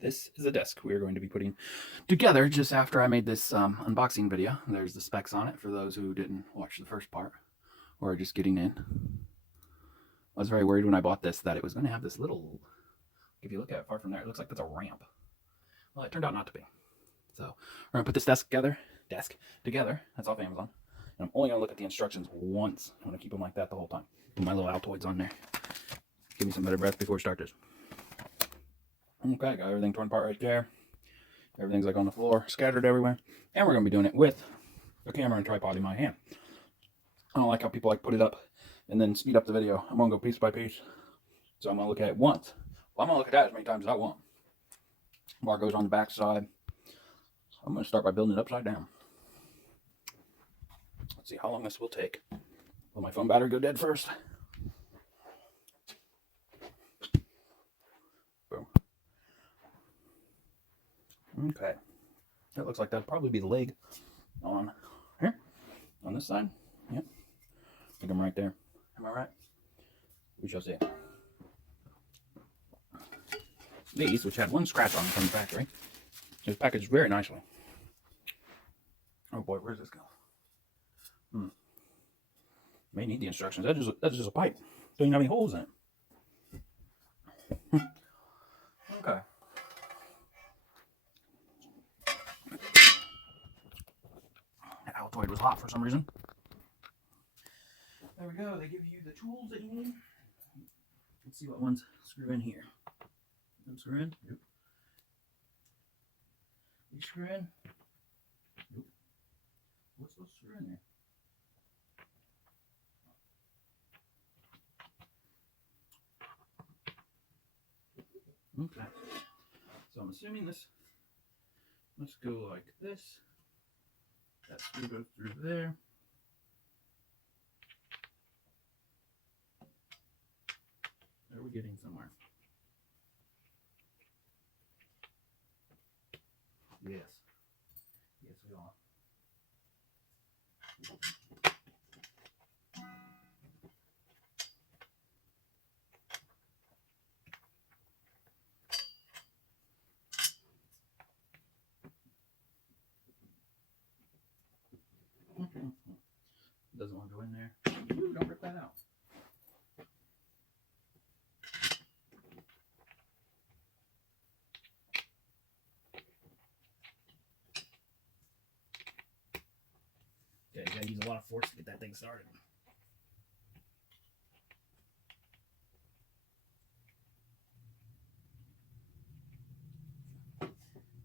This is a desk we are going to be putting together just after I made this unboxing video. There's the specs on it for those who didn't watch the first part or are just getting in. I was very worried when I bought this that it was going to have this little, if you look at it far from there, it looks like that's a ramp. Well, it turned out not to be. So we're going to put this desk together. That's off Amazon. And I'm only going to look at the instructions once. I'm going to keep them like that the whole time. Put my little Altoids on there. Give me some better breath before we start this. Okay, got everything torn apart right there. Everything's like on the floor, scattered everywhere. And we're going to be doing it with a camera and tripod in my hand. I don't like how people like put it up and then speed up the video. I'm going to go piece by piece. So I'm going to look at it once. Well, I'm going to look at that as many times as I want. Bar goes on the back side. I'm going to start by building it upside down. Let's see how long this will take. Will my phone battery go dead first? Boom. Okay. That looks like that'd probably be the leg on here. On this side. Yep. I think I'm right there. Am I right? We shall see. These, which had one scratch on them from the factory, is packaged very nicely. Oh boy, where's this go? May need the instructions. That's just a pipe. Don't even have any holes in it. Okay. That Altoid was hot for some reason. There we go. They give you the tools that you need. Let's see what ones screw in here. Them screw in? Nope. These screw in? Nope. What's supposed to screw in there? Okay. So I'm assuming this must go like this. That screw goes through there. Are we getting somewhere? Yes. Yes, we are. Doesn't want to go in there. Ooh, don't rip that out. Okay, you gotta use a lot of force to get that thing started.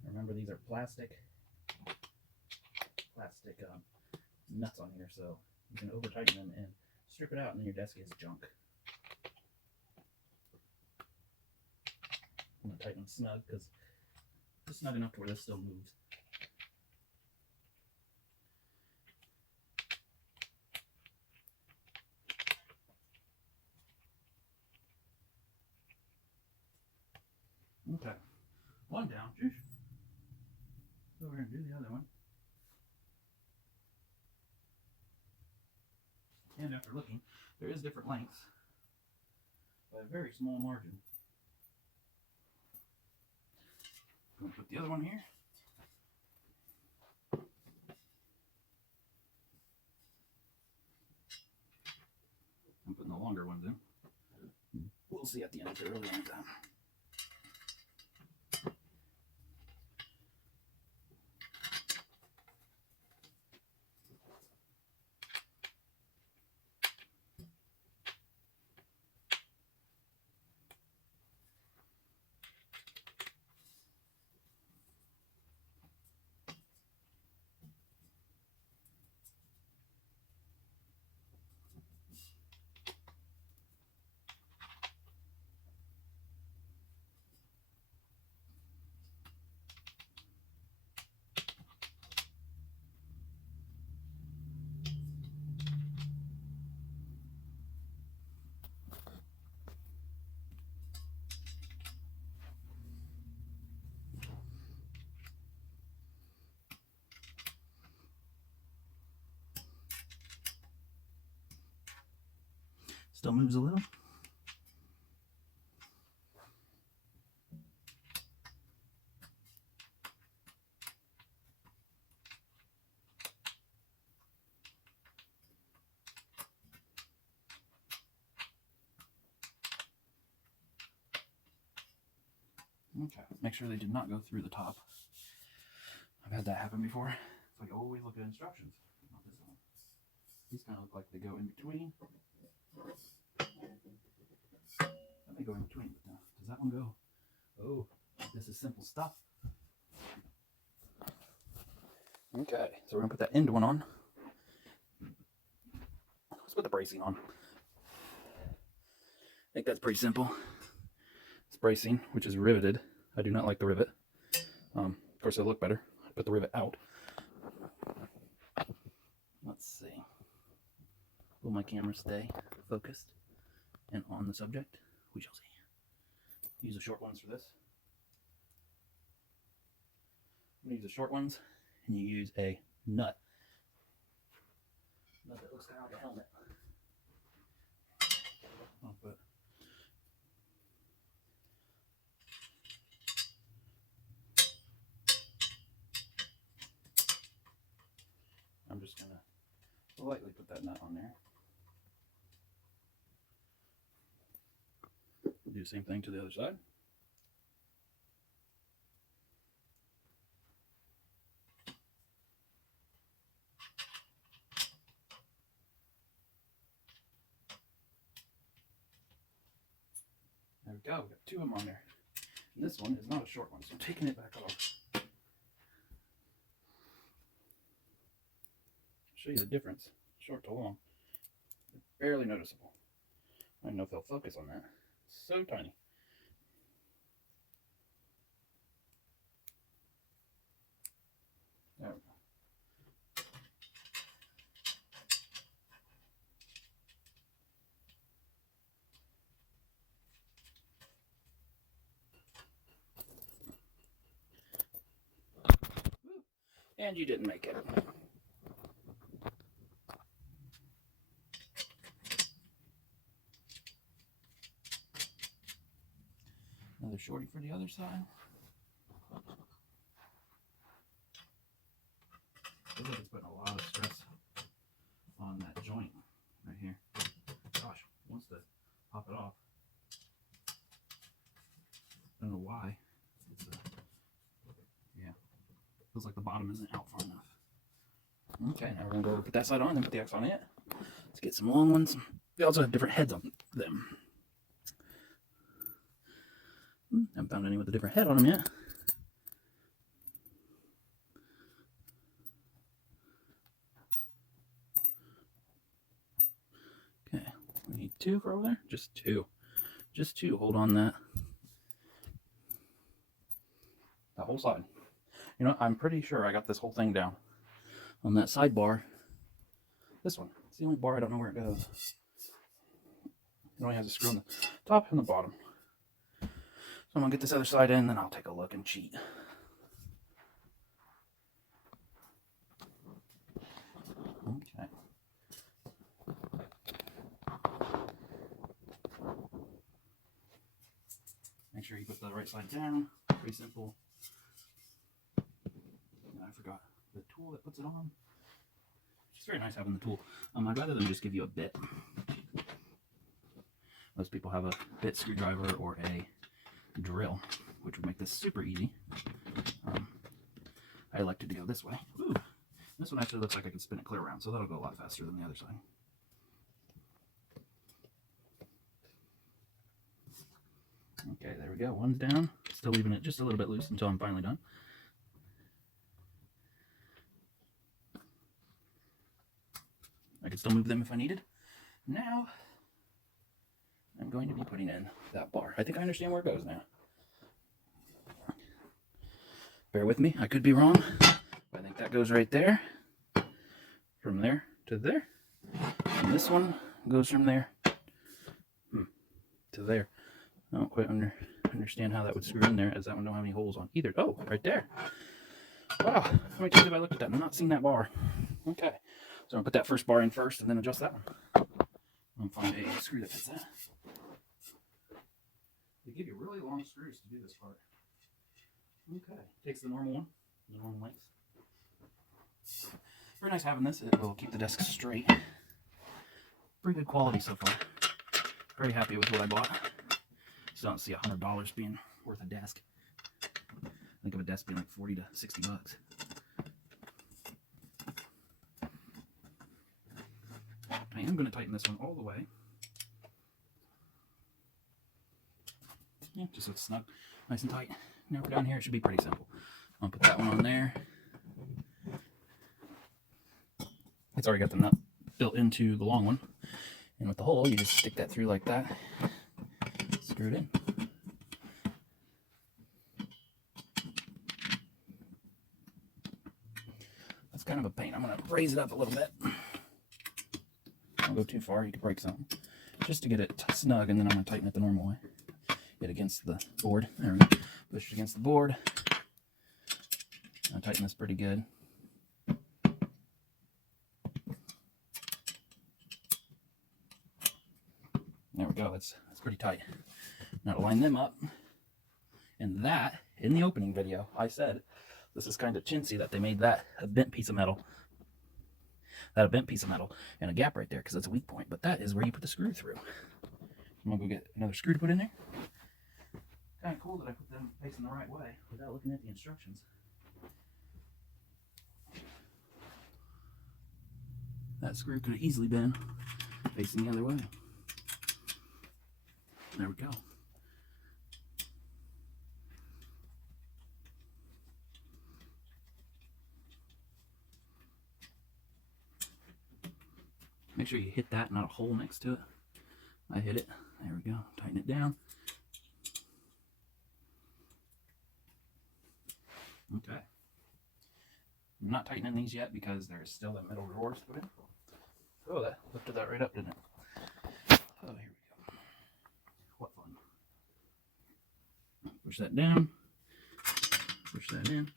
Remember, these are plastic nuts on here, so you can over tighten them and strip it out, and then your desk is junk. I'm gonna tighten them snug because it's snug enough to where this still moves. Okay, one down. Go over here and do the other one. And after looking, there is different lengths by a very small margin. I'm going to put the other one here. I'm putting the longer ones in. We'll see at the end if they're really long time. Still moves a little. Okay, make sure they did not go through the top. I've had that happen before. It's like, always look at instructions. Not this one. These kind of look like they go in between. That may go in between, but does that one go? Oh, this is simple stuff. Okay, so we're gonna put that end one on. Let's put the bracing on. I think that's pretty simple. It's bracing, which is riveted. I do not like the rivet. Of course, it'll look better. I put the rivet out. Let's see. Will my camera stay focused and on the subject? We shall see. Use the short ones for this. I'm going to use the short ones, and you use a nut. Nut that looks kind of like a helmet. I'll put I'm just going to lightly put that nut on there. Do the same thing to the other side. There we go. We got two of them on there. And this one is not a short one, so I'm taking it back off. Show you the difference, short to long. Barely noticeable. I don't know if they'll focus on that. It's so tiny. There we go. And you didn't make it. Another shorty for the other side. Looks like it's putting a lot of stress on that joint right here. Gosh, wants to pop it off. I don't know why. It's yeah. Feels like the bottom isn't out far enough. Okay, now we're gonna go put that side on and put the X on it. Let's get some long ones. They also have different heads on them. Haven't found any with a different head on them yet. Okay, we need two for over there. Just two. Just two. Hold on that. That whole side. You know, I'm pretty sure I got this whole thing down. On that sidebar. This one. It's the only bar I don't know where it goes. It only has a screw on the top and the bottom. So I'm going to get this other side in, then I'll take a look and cheat. Okay. Make sure you put the right side down. Pretty simple. I forgot the tool that puts it on. It's very nice having the tool. I'd rather than just give you a bit. Most people have a bit screwdriver or a drill, which would make this super easy. I like to go this way. Ooh, this one actually looks like I can spin it clear around, so that'll go a lot faster than the other side. Okay, there we go. One's down. Still leaving it just a little bit loose until I'm finally done. I can still move them if I needed. Now, I'm going to be putting in that bar. I think I understand where it goes now. Bear with me, I could be wrong. I think that goes right there. From there to there. And this one goes from there to there. I don't quite understand how that would screw in there, as that one don't have any holes on either. Oh, right there. Wow, how many times have I looked at that and not seen that bar? Okay, so I'm going to put that first bar in first and then adjust that one. I'm going to find a screw that fits that. They give you really long screws to do this part. Okay, takes the normal one, the normal length. Very nice having this. It will keep the desk straight. Pretty good quality so far. Very happy with what I bought. Still don't see $100 being worth a desk. Think of a desk being like 40 to 60 bucks. I am going to tighten this one all the way. Yeah, just so it's snug, nice and tight. Now we're down here, it should be pretty simple. I'll put that one on there. It's already got the nut built into the long one. And with the hole, you just stick that through like that. Screw it in. That's kind of a pain. I'm going to raise it up a little bit. Don't go too far, you could break something. Just to get it snug, and then I'm going to tighten it the normal way. Get against the board. There we go. Push it against the board. I'll tighten this pretty good. There we go. That's pretty tight. Now to line them up. And that, in the opening video, I said this is kind of chintzy that they made that a bent piece of metal. That a bent piece of metal and a gap right there because that's a weak point. But that is where you put the screw through. I'm gonna go get another screw to put in there. Kind of cool that I put them facing the right way without looking at the instructions. That screw could have easily been facing the other way. There we go. Make sure you hit that, not a hole next to it. I hit it. There we go. Tighten it down. Okay. I'm not tightening these yet because there's still that middle drawer to put in. Oh, that lifted that right up, didn't it? Oh, here we go. What fun. Push that down. Push that in.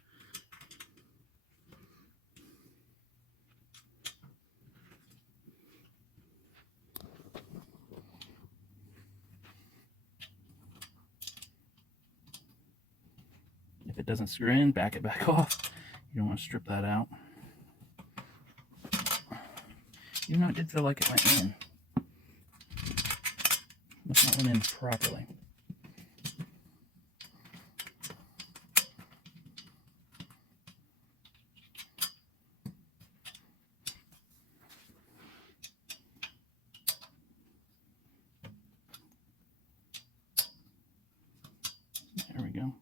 If it doesn't screw in, back it back off. You don't want to strip that out. Even though it did feel like it went in. Must not went in properly. There we go.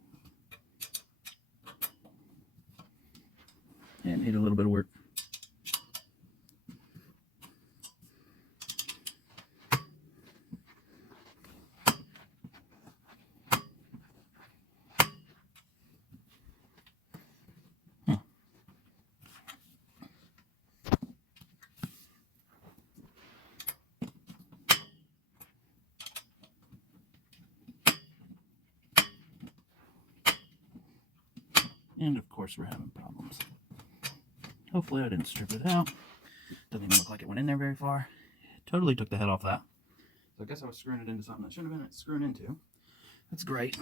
And need a little bit of work. And of course we're having problems. Hopefully I didn't strip it out. Doesn't even look like it went in there very far. Totally took the head off that. So I guess I was screwing it into something that shouldn't have been screwing into. That's great.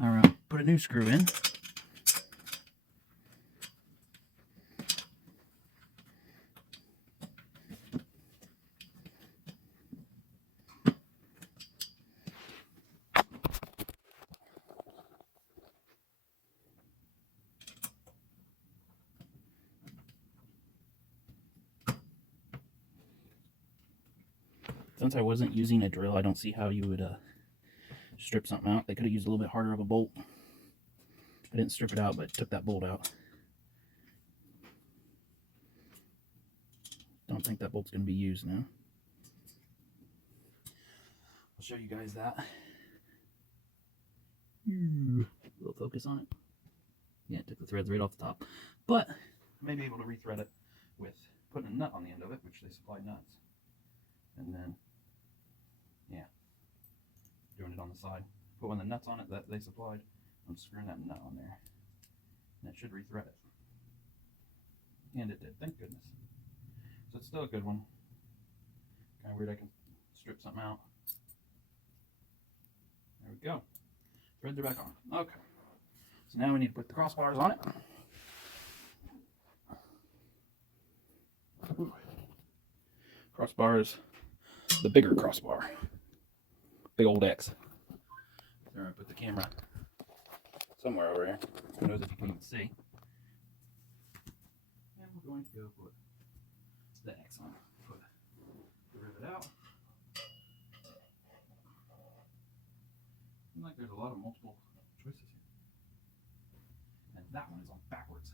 Alright, put a new screw in. Since I wasn't using a drill, I don't see how you would strip something out. They could have used a little bit harder of a bolt. I didn't strip it out, but took that bolt out. Don't think that bolt's going to be used now. I'll show you guys that. A little focus on it. Yeah, it took the threads right off the top. But I may be able to rethread it with putting a nut on the end of it, which they supplied nuts. And then, yeah, doing it on the side. Put one of the nuts on it that they supplied. I'm screwing that nut on there. And it should rethread it. And it did, thank goodness. So it's still a good one. Kind of weird I can strip something out. There we go. Threads are back on. Okay. So now we need to put the crossbars on it. Ooh. Crossbars, the bigger crossbar. Big old X. There, I put the camera somewhere over here. Who knows if you can even see. And we're going to go put the X on. Put the rivet out. Seems like there's a lot of multiple choices here. And that one is on backwards.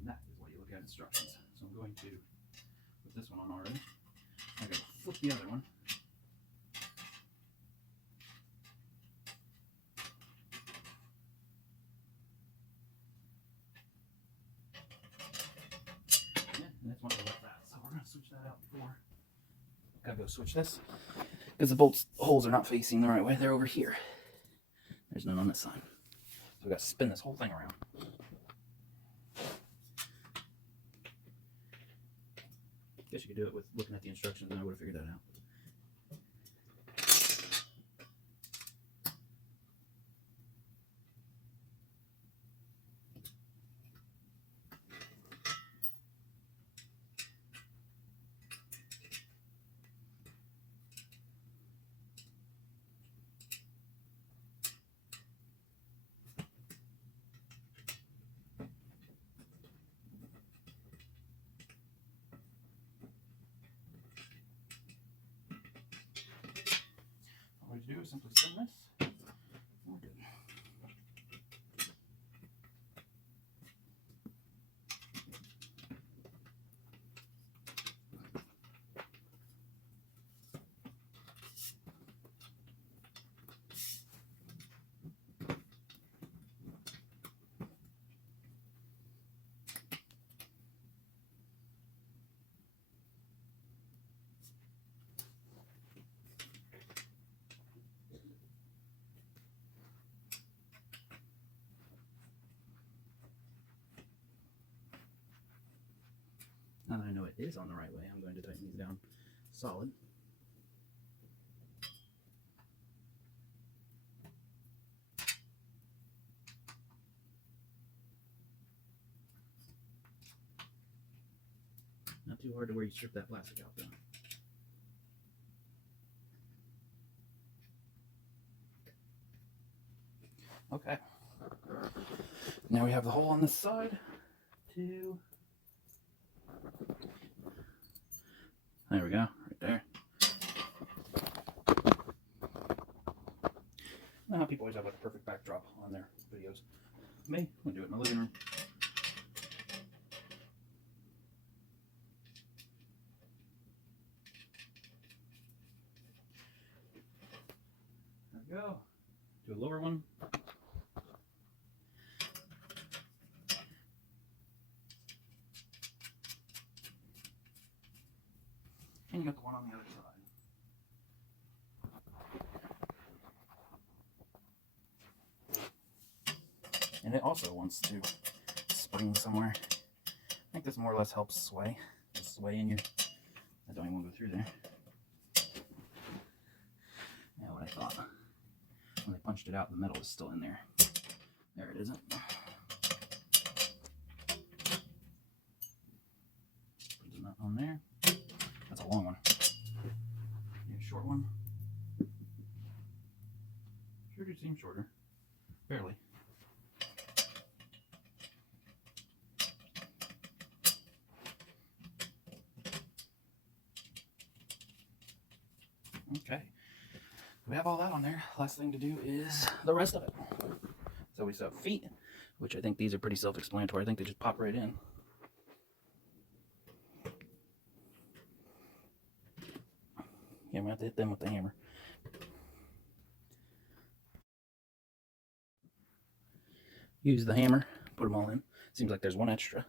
And that is what you look at instructions. So I'm going to put this one on already. I'm going to flip the other one. And this one goes like that. So we're going to switch that out before. Gotta go switch this. Because the bolts holes are not facing the right way. They're over here. There's none on this side. So we got to spin this whole thing around. Guess you could do it with looking at the instructions and I would have figured that out. All we do is simply spin this. We're good. Now that I know it is on the right way, I'm going to tighten these down solid. Not too hard to where you strip that plastic out though. Okay. Now we have the hole on this side. There we go, right there. Now how people always have like a perfect backdrop on their videos. Me, I'm gonna do it in my living room. There we go. Do a lower one. And you got the one on the other side. And it also wants to spring somewhere. I think this more or less helps sway. Just sway in your... I don't even want to go through there. Yeah, what I thought. When they punched it out, the metal is still in there. There it isn't. Put the nut on there. That's a long one. Need a short one. Sure do seem shorter. Barely. Okay. We have all that on there. Last thing to do is the rest of it. So we still have feet, which I think these are pretty self-explanatory. I think they just pop right in. Yeah, I'm going to have to hit them with the hammer. Use the hammer, put them all in. Seems like there's one extra.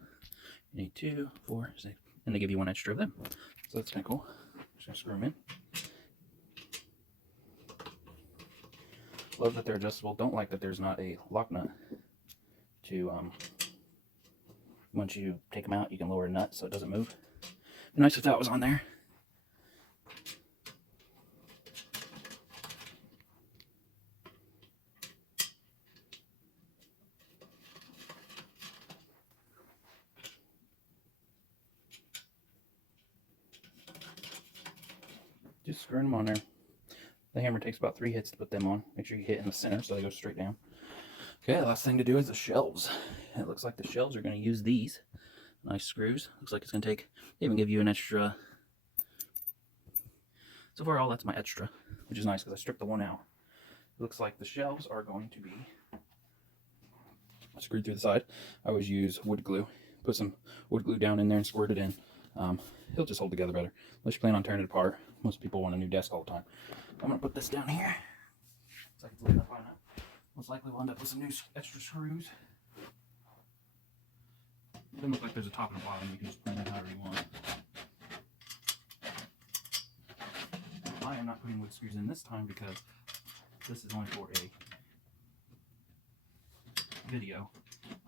You need 2, 4, 6, and they give you one extra of them. So that's kind of cool. Just gonna screw them in. Love that they're adjustable. Don't like that there's not a lock nut to, once you take them out, you can lower a nut so it doesn't move. Be nice if that was on there. Just screwing them on there. The hammer takes about 3 hits to put them on. Make sure you hit in the center so they go straight down. Okay, the last thing to do is the shelves. It looks like the shelves are going to use these nice screws. Looks like it's going to take, they even give you an extra. So far, all that's my extra, which is nice because I stripped the one out. It looks like the shelves are going to be screwed through the side. I always use wood glue. Put some wood glue down in there and squirt it in. It'll just hold together better. Unless you plan on tearing it apart. Most people want a new desk all the time. I'm going to put this down here. Looks like it's lit up by now. Most likely we'll end up with some new extra screws. It doesn't look like there's a top and a bottom. You can just plan it however you want. I am not putting wood screws in this time because this is only for a video.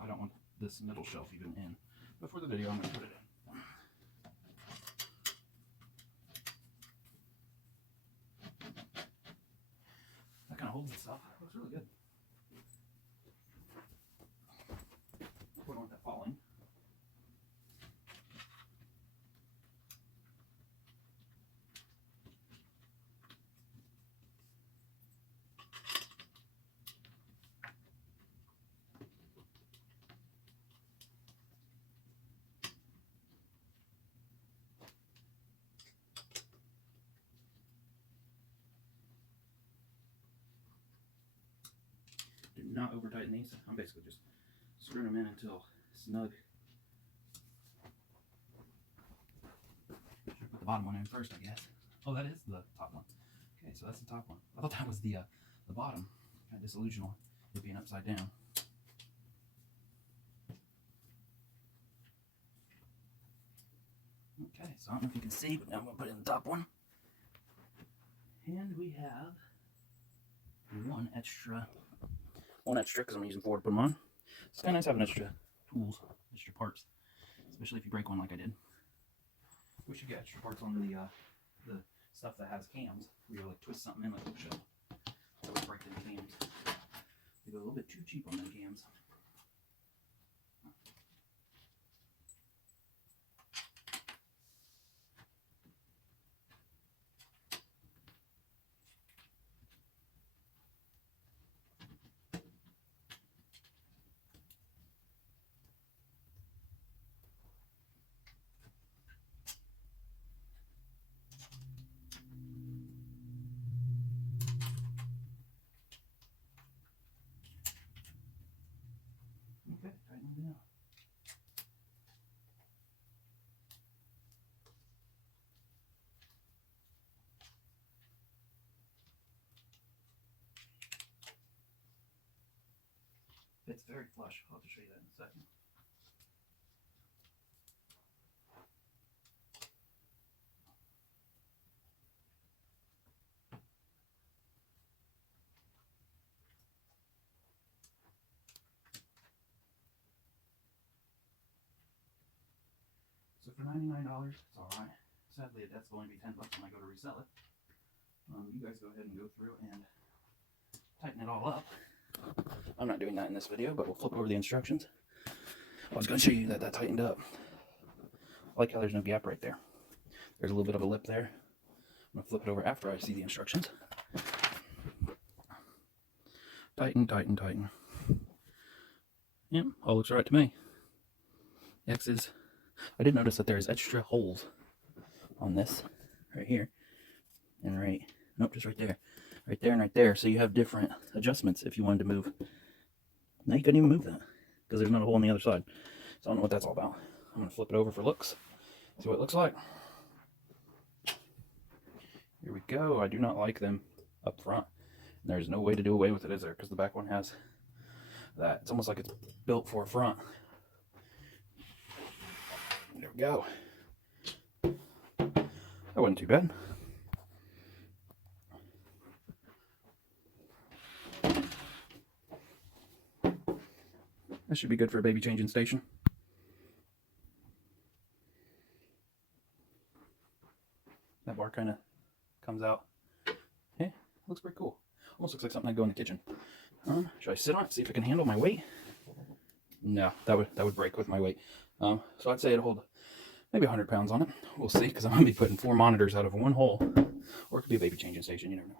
I don't want this middle shelf even in. But for the video, I'm going to put it in. That kind of holds itself. It looks really good. We don't want that falling. Do not over tighten these. I'm basically just screwing them in until snug. Should put the bottom one in first, I guess. Oh, that is the top one. Okay, so that's the top one. I thought that was the bottom. Kind of disillusional, it being upside down. Okay, so I don't know if you can see, but now I'm going to put in the top one. And we have one extra because I'm using 4 to put them on. It's kind of nice having extra tools, extra parts, especially if you break one like I did. We should get extra parts on the stuff that has cams, where you like twist something in like a bookshelf. That would break the cams. They go a little bit too cheap on them cams. Okay, tighten them down. It's very flush. I'll have to show you that in a second. So for $99, it's alright. Sadly, that's going to be $10 when I go to resell it. You guys go ahead and go through and tighten it all up. I'm not doing that in this video, but we'll flip over the instructions. I was going to show you that tightened up. I like how there's no gap right there. There's a little bit of a lip there. I'm going to flip it over after I see the instructions. Tighten, tighten, tighten. Yep, all looks right to me. X's. I did notice that there's extra holes on this right here and right, nope, just right there and right there, so you have different adjustments if you wanted to move. Now you couldn't even move that because there's not a hole on the other side, so I don't know what that's all about. I'm going to flip it over for looks, see what it looks like. Here we go. I do not like them up front, and there's no way to do away with it, is there? Because the back one has that. It's almost like it's built for a front. There we go. That wasn't too bad. That should be good for a baby changing station. That bar kind of comes out. Yeah, looks pretty cool. Almost looks like something I'd go in the kitchen. Should I sit on it, see if it can handle my weight? No, that would break with my weight. So I'd say it'll hold maybe 100 pounds on it. We'll see, because I'm going to be putting 4 monitors out of one hole. Or it could be a baby changing station, you never know.